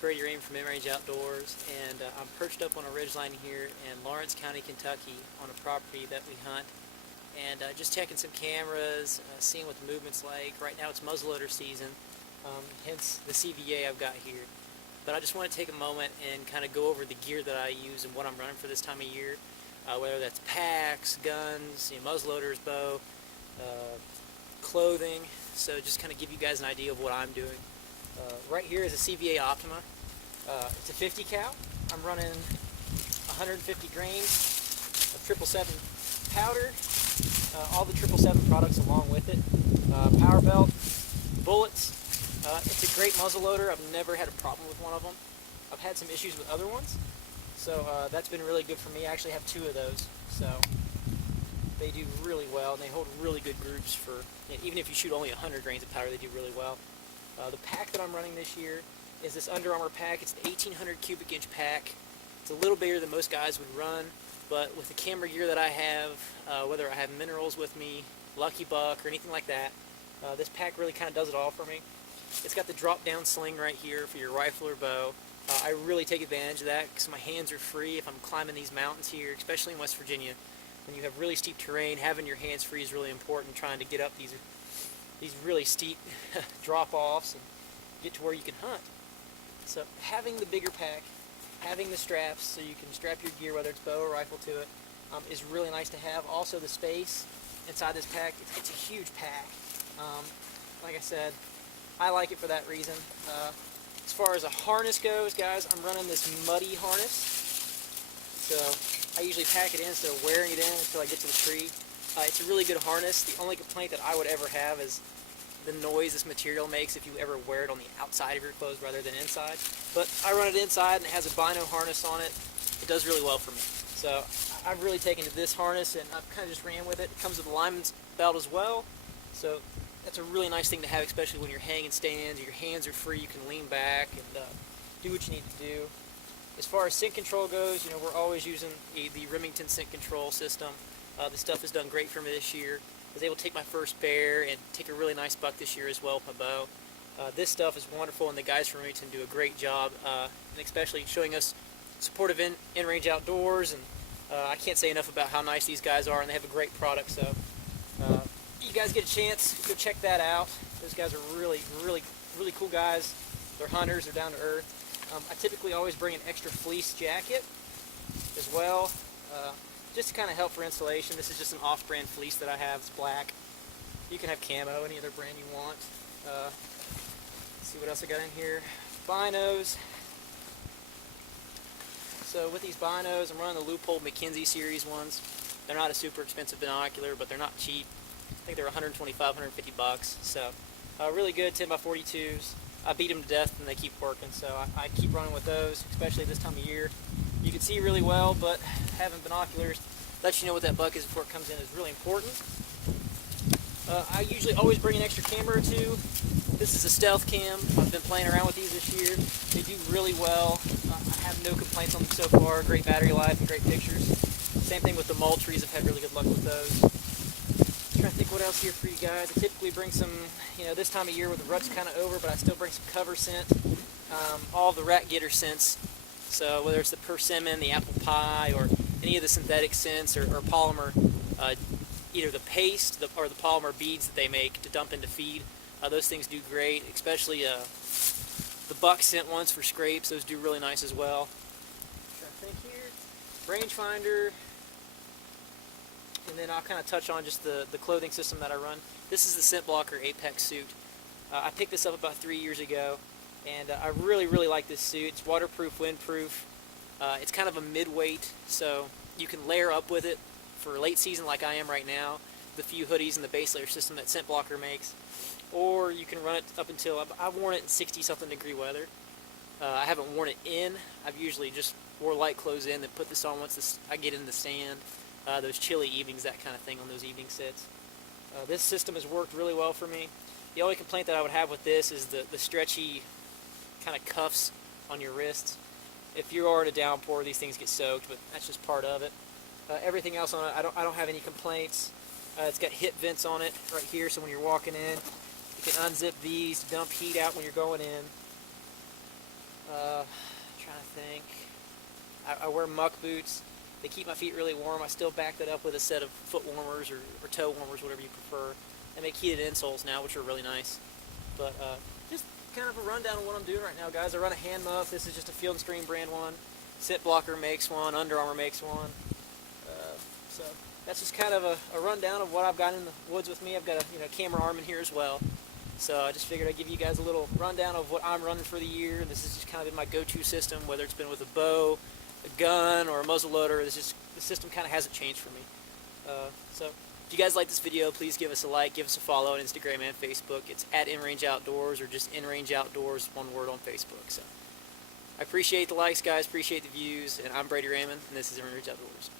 Brady Reymond from InRangeOutdoors, and I'm perched up on a ridgeline here in Lawrence County, Kentucky, on a property that we hunt, and just checking some cameras, seeing what the movement's like. Right now it's muzzleloader season, hence the CVA I've got here. But I just want to take a moment and kind of go over the gear that I use and what I'm running for this time of year, whether that's packs, guns, muzzleloaders, bow, clothing. So just kind of give you guys an idea of what I'm doing. Right here is a CVA Optima. It's a 50 cal. I'm running 150 grains of 777 powder, all the 777 products along with it, power belt, bullets. It's a great muzzleloader. I've never had a problem with one of them. I've had some issues with other ones, so that's been really good for me. I actually have two of those, so they do really well, and they hold really good groups for, even if you shoot only 100 grains of powder, they do really well. The pack that I'm running this year is this Under Armour pack. It's an 1800 cubic inch pack. It's a little bigger than most guys would run, but with the camera gear that I have, whether I have minerals with me, Lucky Buck, or anything like that, this pack really kind of does it all for me. It's got the drop down sling right here for your rifle or bow. I really take advantage of that because my hands are free if I'm climbing these mountains here, especially in West Virginia. When you have really steep terrain, having your hands free is really important, trying to get up these really steep drop-offs and get to where you can hunt. So having the bigger pack, having the straps so you can strap your gear, whether it's bow or rifle, to it, is really nice to have. Also the space inside this pack, it's a huge pack. Like I said, I like it for that reason. As far as a harness goes, guys, I'm running this muddy harness. So I usually pack it in instead of wearing it in until I get to the tree. It's a really good harness. The only complaint that I would ever have is the noise this material makes if you ever wear it on the outside of your clothes rather than inside. But I run it inside and it has a bino harness on it. It does really well for me. So I've really taken to this harness and I've kind of just ran with it. It comes with a lineman's belt as well. So that's a really nice thing to have, especially when you're hanging stands, your hands are free, you can lean back and do what you need to do. As far as scent control goes, we're always using the Remington scent control system. This stuff has done great for me this year. I was able to take my first bear and take a really nice buck this year as well with my bow. This stuff is wonderful, and the guys from Remington do a great job, and especially showing us support of InRangeOutdoors. And I can't say enough about how nice these guys are, and they have a great product. So you guys get a chance, go check that out. Those guys are really, really, really cool guys. They're hunters. They're down to earth. I typically always bring an extra fleece jacket as well, just to kind of help for insulation. This is just an off-brand fleece that I have. It's black. You can have camo, any other brand you want. Let's see what else I got in here. Binos. So with these binos, I'm running the Loophole McKenzie series ones. They're not a super expensive binocular, but they're not cheap. I think they're 125, 150 bucks. So really good 10x42s. I beat them to death and they keep working, so I keep running with those, especially this time of year. You can see really well, but having binoculars lets you know what that buck is before it comes in is really important. I usually always bring an extra camera or two. This is a stealth cam. I've been playing around with these this year. They do really well. I have no complaints on them so far. Great battery life and great pictures. Same thing with the Moultries. I've had really good luck with those. Trying to think what else here for you guys. I typically bring some, this time of year where the rut's kind of over, but I still bring some cover scent. All the rat getter scents. So whether it's the persimmon, the apple pie, or any of the synthetic scents or polymer, either the paste or the polymer beads that they make to dump into feed, those things do great. Especially the buck scent ones for scrapes, those do really nice as well. Trying to think here. Rangefinder. And then I'll kind of touch on just the clothing system that I run. This is the Scent Blocker Apex suit. I picked this up about 3 years ago, and I really, really like this suit. It's waterproof, windproof. It's kind of a mid-weight, so you can layer up with it for late season like I am right now, the few hoodies and the base layer system that Scent Blocker makes. Or you can run it up until, I've worn it in 60-something degree weather. I haven't worn it in. I've usually just wore light clothes in, then put this on once I get in the stand. Those chilly evenings, that kind of thing on those evening sits. This system has worked really well for me. The only complaint that I would have with this is the stretchy kind of cuffs on your wrists. If you are in a downpour, these things get soaked, but that's just part of it. Everything else on it, I don't have any complaints. It's got hip vents on it right here, so when you're walking in, you can unzip these to dump heat out when you're going in. I wear muck boots. They keep my feet really warm. I still back that up with a set of foot warmers or toe warmers, whatever you prefer. They make heated insoles now, which are really nice. But just kind of a rundown of what I'm doing right now, guys. I run a hand muff. This is just a Field & Stream brand one. Sit Blocker makes one. Under Armour makes one. So that's just kind of a rundown of what I've got in the woods with me. I've got a camera arm in here as well. So I just figured I'd give you guys a little rundown of what I'm running for the year. This is just kind of been my go-to system, whether it's been with a bow, a gun, or a muzzle loader. The system kind of hasn't changed for me. So if you guys like this video, please give us a like, give us a follow on Instagram and Facebook. It's at InRangeOutdoors or just InRangeOutdoors, one word on Facebook. So I appreciate the likes, guys. Appreciate the views. And I'm Brady Reymond, and this is InRangeOutdoors.